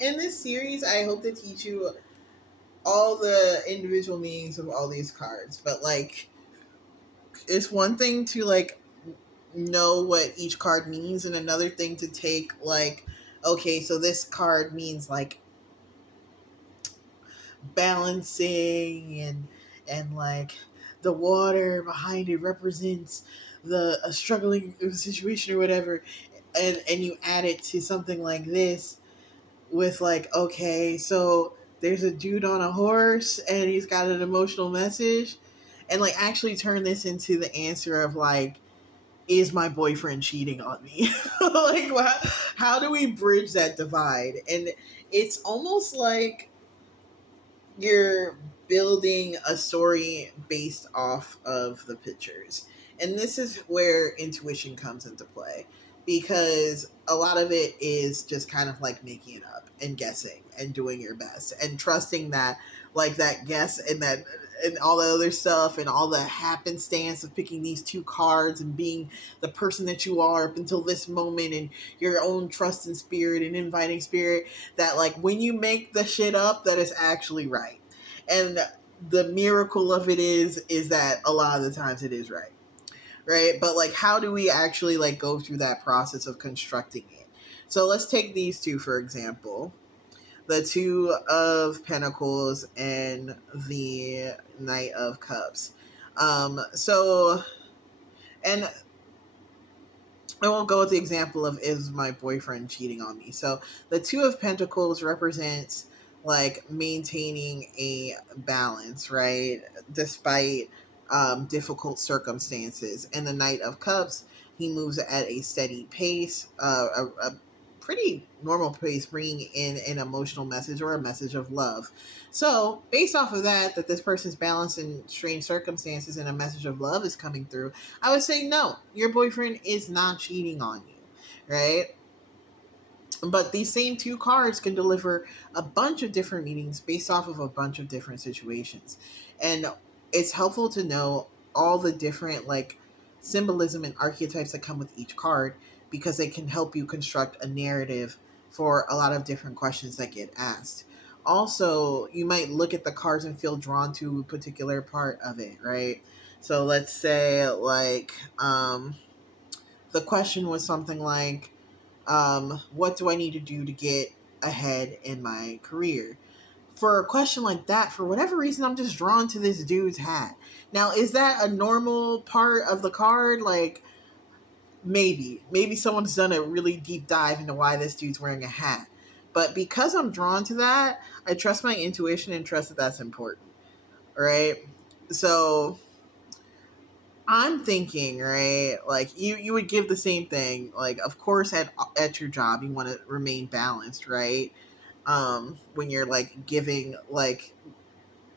in this series, I hope to teach you all the individual meanings of all these cards. But like, it's one thing to like know what each card means, and another thing to take like, okay, so this card means like balancing, and like the water behind it represents the a struggling situation or whatever, and you add it to something like this with like, okay, so there's a dude on a horse and he's got an emotional message, and like actually turn this into the answer of like, is my boyfriend cheating on me? Like, how do we bridge that divide? And it's almost like you're building a story based off of the pictures. And this is where intuition comes into play, because a lot of it is just kind of like making it up and guessing and doing your best and trusting that, like, that guess and that and all the other stuff and all the happenstance of picking these two cards and being the person that you are up until this moment, and your own trust and spirit and inviting spirit, that like when you make the shit up, that is actually right. And the miracle of it is that a lot of the times it is right. Right? But like, how do we actually like go through that process of constructing it? So let's take these two for example. The Two of Pentacles and the Knight of Cups. So, and I won't go with the example of, is my boyfriend cheating on me? So the Two of Pentacles represents like maintaining a balance, right? Despite difficult circumstances. And the Knight of Cups, he moves at a steady pace, a pretty normal pace, bringing in an emotional message or a message of love. So, based off of that, that this person's balance in strange circumstances and a message of love is coming through, I would say no, your boyfriend is not cheating on you, right? But these same two cards can deliver a bunch of different meanings based off of a bunch of different situations. And it's helpful to know all the different like symbolism and archetypes that come with each card, because they can help you construct a narrative for a lot of different questions that get asked. Also, you might look at the cards and feel drawn to a particular part of it, right? So let's say like the question was something like, what do I need to do to get ahead in my career? For a question like that, for whatever reason, I'm just drawn to this dude's hat. Now, is that a normal part of the card? Like, maybe someone's done a really deep dive into why this dude's wearing a hat. But because I'm drawn to that, I trust my intuition and trust that that's important, right? So I'm thinking, right? Like you would give the same thing. Like, of course, at your job, you want to remain balanced, right? When you're like giving, like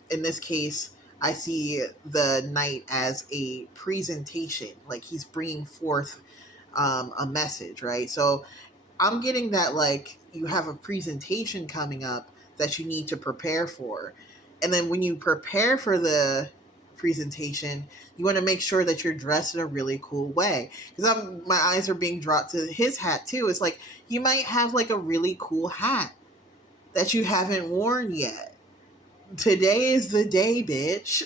in this case, I see the knight as a presentation. Like he's bringing forth a message, right? So I'm getting that like you have a presentation coming up that you need to prepare for. And then when you prepare for the presentation, you want to make sure that you're dressed in a really cool way. Because my eyes are being drawn to his hat too. It's like you might have like a really cool hat that you haven't worn yet. Today is the day, bitch.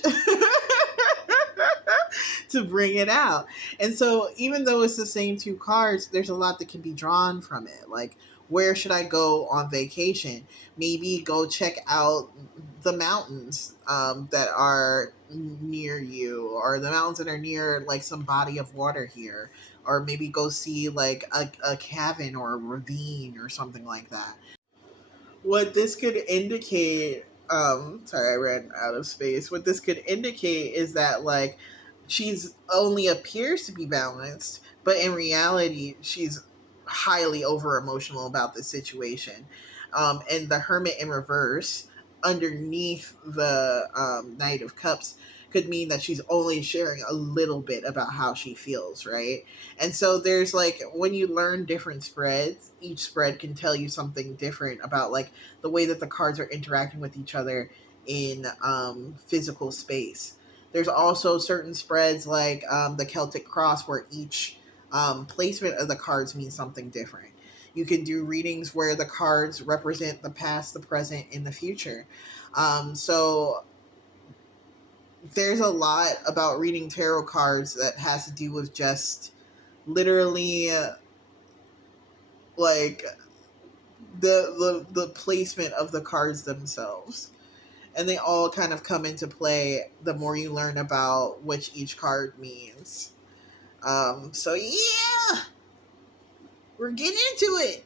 To bring it out. And so, even though it's the same two cards, there's a lot that can be drawn from it. Like, where should I go on vacation? Maybe go check out the mountains that are near you, or the mountains that are near like some body of water here, or maybe go see like a cabin or a ravine or something like that. What this could indicate, sorry, I ran out of space. What this could indicate is that like she's only appears to be balanced, but in reality she's highly over emotional about the situation. And the Hermit in reverse underneath the Knight of Cups could mean that she's only sharing a little bit about how she feels, right? And so there's like, when you learn different spreads, each spread can tell you something different about like the way that the cards are interacting with each other in physical space. There's also certain spreads like the Celtic Cross, where each placement of the cards means something different. You can do readings where the cards represent the past, the present, and the future. So there's a lot about reading tarot cards that has to do with just literally like the placement of the cards themselves, and they all kind of come into play the more you learn about which each card means. So yeah, we're getting into it.